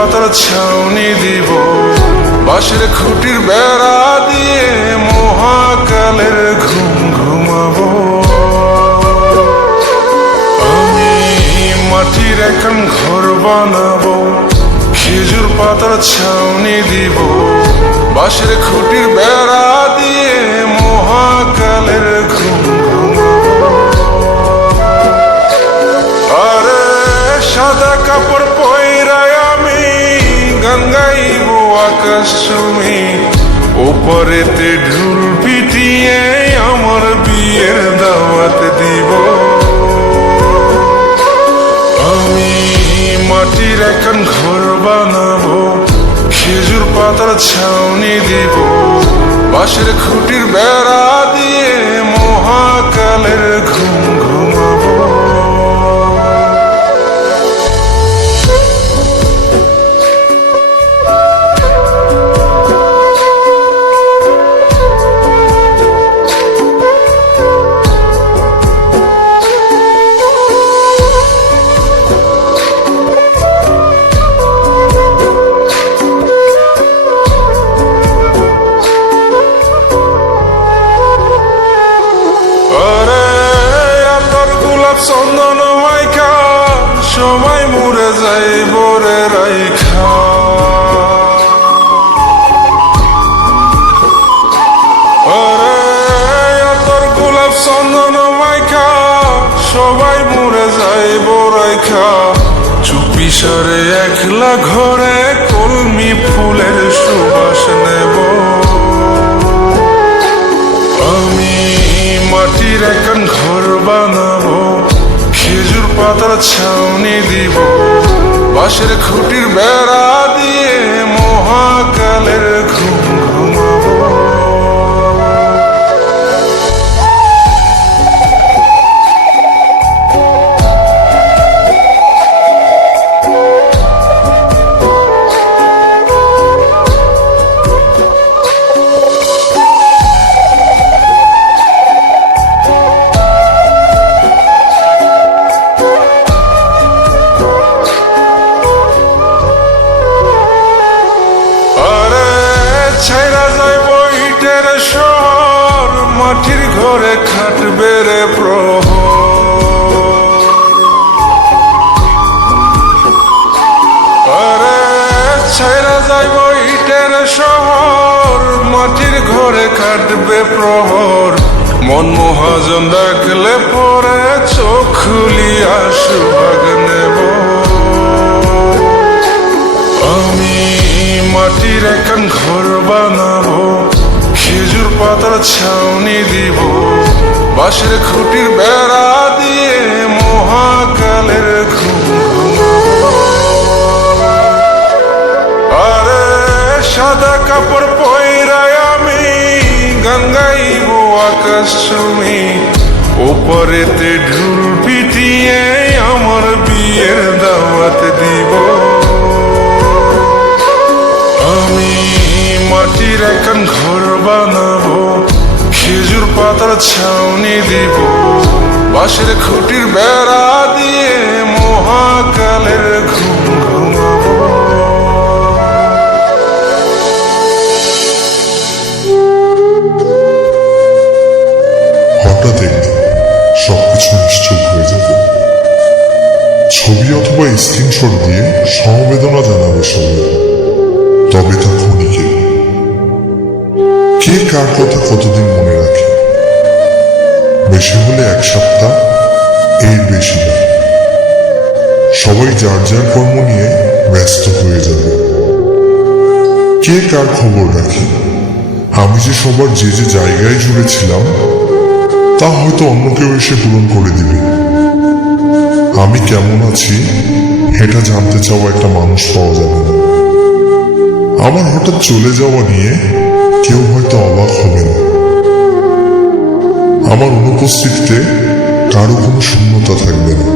পাতার ছাউনি দিব, বাঁশের খুঁটির বেড়া দিয়ে মহাকালের ঘুম ঘুমাবো। আমি মাটির এখন ঘর বানাবো, খেজুর পাতার ছাউনি দিব, বাঁশের খুঁটির বেড়া দিয়ে মহাকালের ঘুম ঘুমাবো। আরে সাদা কাপড় পয়রায় আমি গান গাইব আকাশ চুমি, ওপরেতে ঢুল পিটিয়ে আমার বিয়ের দাওয়াত দিব। আমি মাটির এখন ঘর বানাবো, খেজুর পাতার ছাউনি দিব, বাঁশের খুঁটির বেড়া দিয়ে মহাকালের ঘুম ঘুমাবো। চন্দন মাইকা সময় মরে যাই বরে রাইখা, তোর গোলাপ চন্দন মাইকা সবাই মরে যাই বরাইখা, চুপি সরে একলা ঘরে কলমি ফুলের সুবাস নেব। আমি মাটির এখন ঘর বানাবো, খেজুর পাতার ছাউনি দিব, বাঁশের খুঁটির বেড়া দিয়ে মহাকালের ঘুম ঘুমাবো। মাটির ঘরে খাটবে রে প্রহর, আরে ছাইরা যাইব ইটের শহর, মাটির ঘরে খাটবে প্রহর। মন মহাজন ডাকলে পরে চোখ খুলিয়া সুভাগ নেব। আমি মাটির এখন ঘর বানাবো, খেজুর পাতার ছাউনি দিব, বাঁশের খুঁটির বেড়া দিয়ে মহাকালের ঘুম ঘুমাবো। আরে সাদা কাপড় পয়রায় আমি গান গাইব আকাশ চুমি, ওপরেতে ঢুল পিটিয়ে আমার বিয়ের দাওয়াত দিব। আমি মাটির এখন ঘর বানাবো, খেজুর পাতার ছাউনি দিব, বাঁশের খুঁটির বেড়া দিয়ে মহাকালের ঘুম ঘুমাবো। হঠাৎ একদিন সবকিছু নিশ্চুপ হয়ে যাবে। ছবি অথবা স্ক্রিনশট দিয়ে সমবেদনা জানাবে সবাই, তবে তা ক্ষণিকে। কে কার কথা কতদিন মনে রাখে? বেশি হলে এক সপ্তাহ, এর বেশি না। সবাই যার যার কর্ম নিয়ে ব্যস্ত হয়ে যাবে। কে কার খবর রাখে? আমি যে সবার যে যে জায়গায় জুড়েছিলাম তা হয়তো অন্য কেউ এসে পূরণ করে দিবে। আমি কেমন আছি এটা জানতে চাওয়া একটা মানুষ পাওয়া যাবে না। আমার হঠাৎ চলে যাওয়া নিয়ে কেউ হয়তো অবাক হবে না। আমার অনুপস্থিতিতে কারো কোনো শূন্যতা থাকবে না।